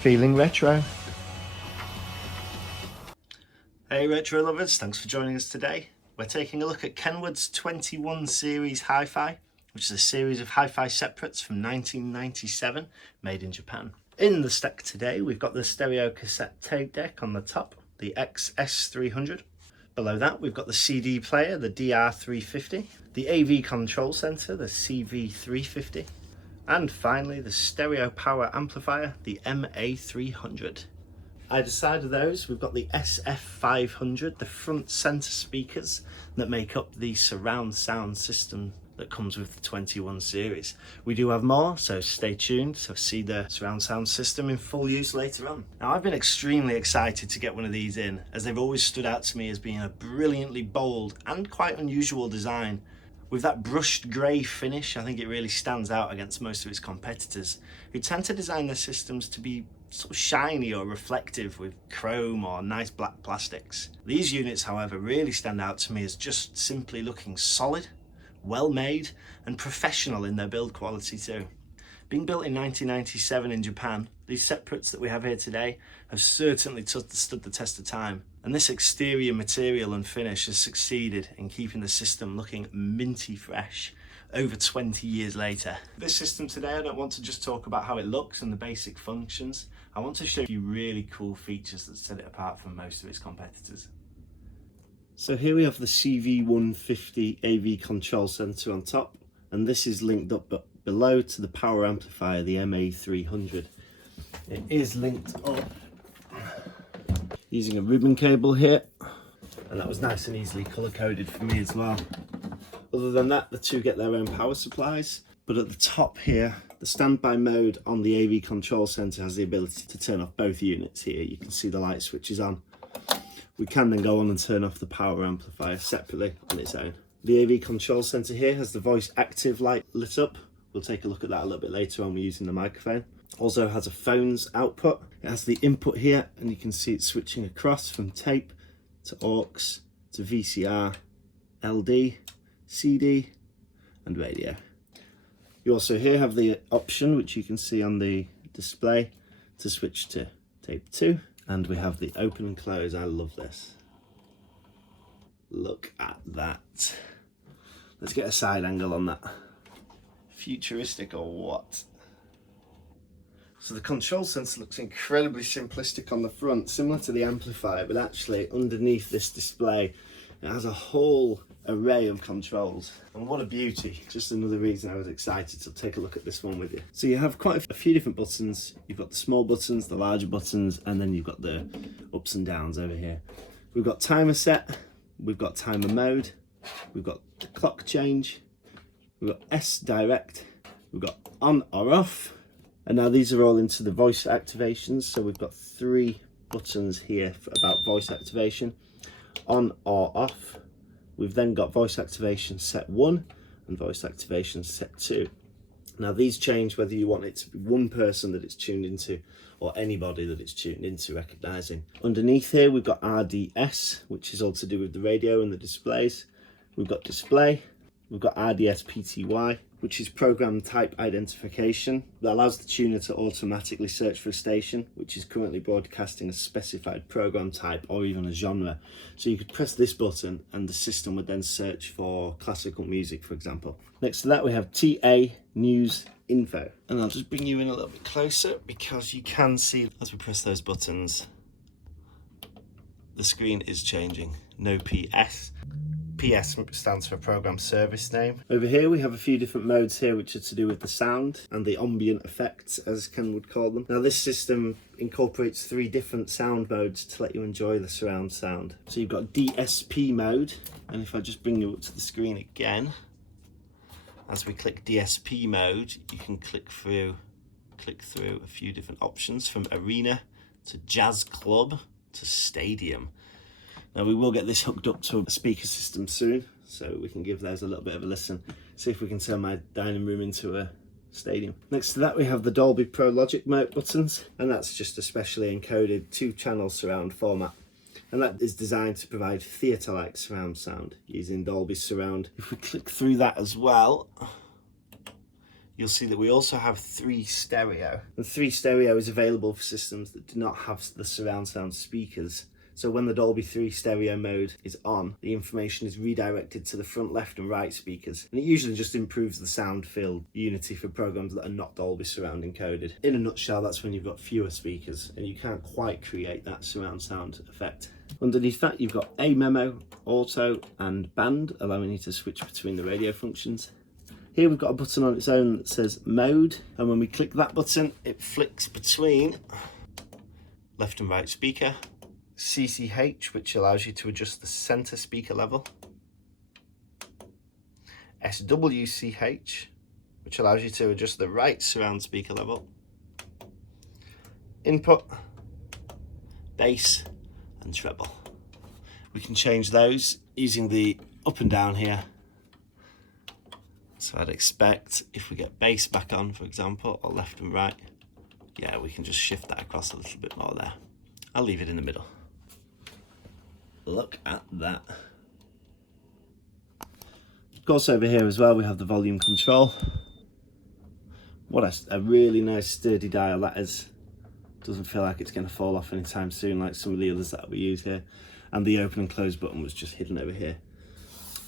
Feeling retro. Hey retro lovers, thanks for joining us today. We're taking a look at Kenwood's 21 series hi-fi, which is a series of hi-fi separates from 1997 made in Japan. In the stack today we've got the stereo cassette tape deck on the top, the XS300. Below that we've got the CD player, the DR350, the AV control center, the CV350, and finally the stereo power amplifier, the MA300. Either side of those we've got the SF500, the front center speakers that make up the surround sound system that comes with the 21 series. We do have more, so stay tuned to see the surround sound system in full use later on. Now I've been extremely excited to get one of these in, as they've always stood out to me as being a brilliantly bold and quite unusual design. With that brushed grey finish, I think it really stands out against most of its competitors, who tend to design their systems to be sort of shiny or reflective with chrome or nice black plastics. These units, however, really stand out to me as just simply looking solid, well made and professional in their build quality too. Being built in 1997 in Japan, these separates that we have here today have certainly stood the test of time, and this exterior material and finish has succeeded in keeping the system looking minty fresh over 20 years later. This system today, I don't want to just talk about how it looks and the basic functions. I want to show you really cool features that set it apart from most of its competitors. So here we have the CV150 AV control center on top, and this is linked up below to the power amplifier, the MA300. It is linked up using a ribbon cable here, and that was nice and easily color coded for me as well. Other than that, the two get their own power supplies, but at the top here, the standby mode on the AV control center has the ability to turn off both units here. You can see the light switches on. We can then go on and turn off the power amplifier separately on its own. The AV control center here has the voice active light lit up. We'll take a look at that a little bit later on. We're using the microphone. Also has a phone's output. It has the input here, and you can see it switching across from tape to aux to VCR, LD, CD and radio. You also here have the option, which you can see on the display, to switch to tape 2, and we have the open and close. I love this. Look at that. Let's get a side angle on that. Futuristic or what? So the control sensor looks incredibly simplistic on the front, similar to the amplifier, but actually underneath this display it has a whole array of controls, and what a beauty. Just another reason I was excited to take a look at this one with you. So you have quite a few different buttons. You've got the small buttons, the larger buttons, and then you've got the ups and downs over here. We've got timer set, we've got timer mode, we've got the clock change, we've got S direct, we've got on or off, and now these are all into the voice activations. So we've got 3 buttons here about voice activation, on or off. We've then got voice activation set 1 and voice activation set 2. Now these change whether you want it to be one person that it's tuned into or anybody that it's tuned into recognising. Underneath here we've got RDS, which is all to do with the radio and the displays. We've got display, we've got RDS PTY, which is program type identification, that allows the tuner to automatically search for a station which is currently broadcasting a specified program type or even a genre. So you could press this button and the system would then search for classical music, for example. Next to that we have TA News Info, and I'll just bring you in a little bit closer because you can see as we press those buttons the screen is changing. No PS. PS stands for program service name. Over here we have a few different modes here which are to do with the sound and the ambient effects, as Ken would call them. Now this system incorporates 3 different sound modes to let you enjoy the surround sound. So you've got DSP mode, and if I just bring you up to the screen again, as we click DSP mode you can click through a few different options, from arena to jazz club to stadium. Now we will get this hooked up to a speaker system soon, so we can give those a little bit of a listen, see if we can turn my dining room into a stadium. Next to that we have the Dolby Pro Logic mode buttons, and that's just a specially encoded 2-channel surround format, and that is designed to provide theatre-like surround sound using Dolby Surround. If we click through that as well, you'll see that we also have 3 stereo. And 3 stereo is available for systems that do not have the surround sound speakers. So when the Dolby 3 stereo mode is on, the information is redirected to the front, left and right speakers. And it usually just improves the sound field unity for programs that are not Dolby surround encoded. In a nutshell, that's when you've got fewer speakers and you can't quite create that surround sound effect. Underneath that, you've got A memo, auto and band, allowing you to switch between the radio functions. Here we've got a button on its own that says mode, and when we click that button, it flicks between left and right speaker, CCH, which allows you to adjust the center speaker level, SWCH, which allows you to adjust the right surround speaker level, input, bass and treble. We can change those using the up and down here. So I'd expect if we get bass back on, for example, or left and right, yeah, we can just shift that across a little bit more there. I'll leave it in the middle. Look at that. Of course, over here as well, we have the volume control. What a really nice sturdy dial that is. Doesn't feel like it's going to fall off anytime soon like some of the others that we use here. And the open and close button was just hidden over here.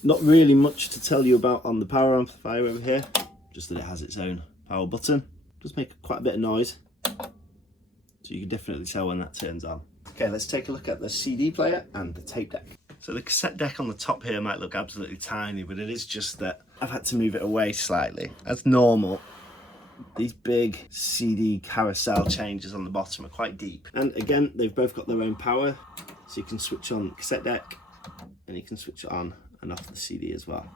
Not really much to tell you about on the power amplifier over here, just that it has its own power button. It does make quite a bit of noise, so you can definitely tell when that turns on. Okay, let's take a look at the CD player and the tape deck. So the cassette deck on the top here might look absolutely tiny, but it is just that I've had to move it away slightly. As normal, these big CD carousel changes on the bottom are quite deep. And again, they've both got their own power, so you can switch on the cassette deck and you can switch it on and off the CD as well.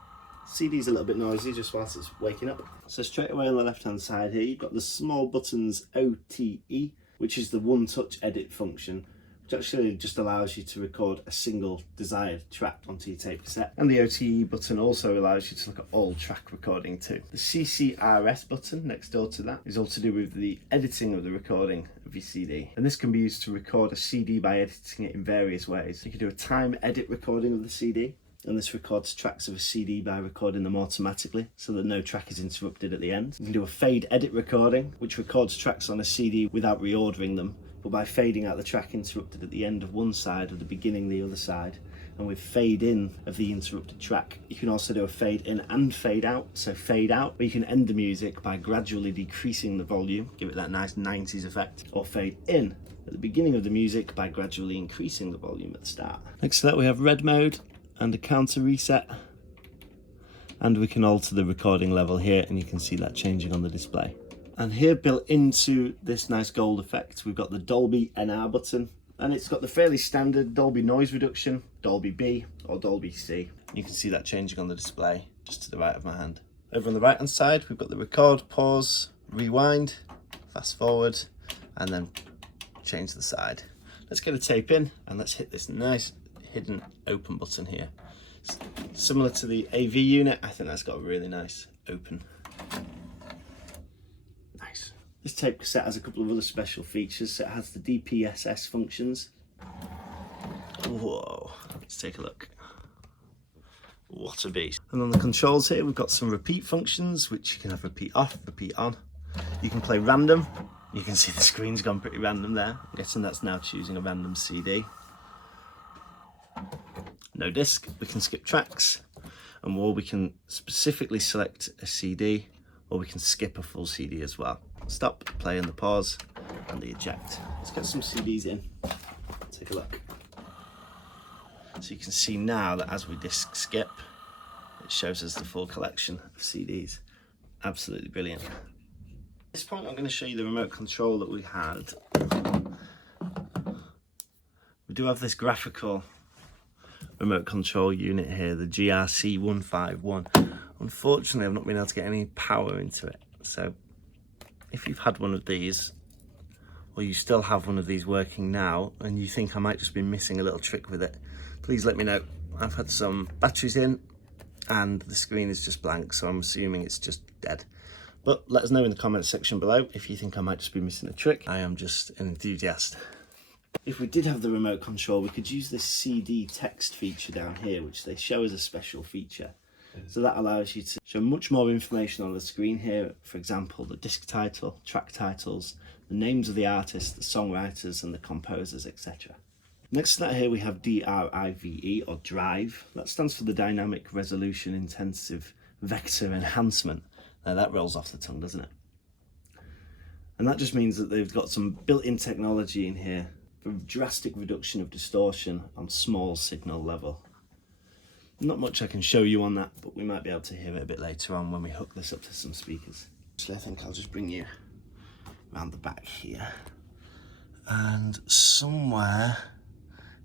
CD's a little bit noisy just whilst it's waking up. So straight away on the left hand side here, you've got the small buttons OTE, which is the one touch edit function, which actually just allows you to record a single desired track onto your tape cassette. And the OTE button also allows you to look at all track recording too. The CCRS button next door to that is all to do with the editing of the recording of your CD. And this can be used to record a CD by editing it in various ways. You can do a time edit recording of the CD, and this records tracks of a CD by recording them automatically so that no track is interrupted at the end. You can do a fade edit recording, which records tracks on a CD without reordering them, but by fading out the track interrupted at the end of one side or the beginning the other side. And with fade in of the interrupted track, you can also do a fade in and fade out. So fade out, where you can end the music by gradually decreasing the volume, give it that nice 90s effect, or fade in at the beginning of the music by gradually increasing the volume at the start. Next to that we have red mode and a counter reset, and we can alter the recording level here, and you can see that changing on the display. And here, built into this nice gold effect, we've got the Dolby NR button, and it's got the fairly standard Dolby noise reduction, Dolby B or Dolby C. You can see that changing on the display just to the right of my hand. Over on the right hand side, we've got the record, pause, rewind, fast forward, and then change the side. Let's get a tape in and let's hit this nice hidden open button here. Similar to the AV unit, I think that's got a really nice open. Nice. This tape cassette has a couple of other special features. So it has the DPSS functions. Whoa, let's take a look. What a beast. And on the controls here, we've got some repeat functions, which you can have repeat off, repeat on. You can play random. You can see the screen's gone pretty random there. I'm guessing that's now choosing a random CD. No disc, we can skip tracks, and or we can specifically select a CD, or we can skip a full CD as well. Stop, play and the pause, and the eject. Let's get some CDs in, take a look. So you can see now that as we disc skip, it shows us the full collection of CDs. Absolutely brilliant. At this point I'm going to show you the remote control that we had. We do have this graphical remote control unit here, the GRC151. Unfortunately, I've not been able to get any power into it. So if you've had one of these, or you still have one of these working now, and you think I might just be missing a little trick with it, please let me know. I've had some batteries in and the screen is just blank, so I'm assuming it's just dead. But let us know in the comments section below if you think I might just be missing a trick. I am just an enthusiast. If we did have the remote control, we could use this CD text feature down here, which they show as a special feature. So that allows you to show much more information on the screen here. For example, the disc title, track titles, the names of the artists, the songwriters and the composers, etc. Next to that here we have DRIVE or drive. That stands for the Dynamic Resolution Intensive Vector Enhancement. Now that rolls off the tongue, doesn't it? And that just means that they've got some built-in technology in here for drastic reduction of distortion on small signal level. Not much I can show you on that, but we might be able to hear it a bit later on when we hook this up to some speakers. Actually, I think I'll just bring you around the back here. And somewhere,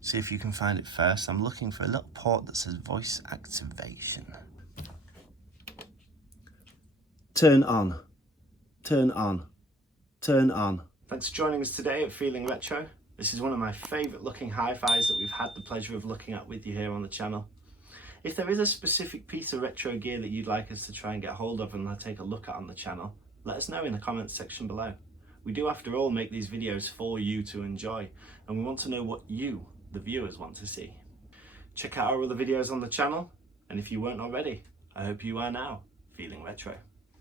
see if you can find it first, I'm looking for a little port that says voice activation. Turn on, turn on, turn on. Thanks for joining us today at Feeling Retro. This is one of my favourite looking hi-fis that we've had the pleasure of looking at with you here on the channel. If there is a specific piece of retro gear that you'd like us to try and get hold of and take a look at on the channel, let us know in the comments section below. We do, after all, make these videos for you to enjoy, and we want to know what you, the viewers, want to see. Check out our other videos on the channel, and if you weren't already, I hope you are now feeling retro.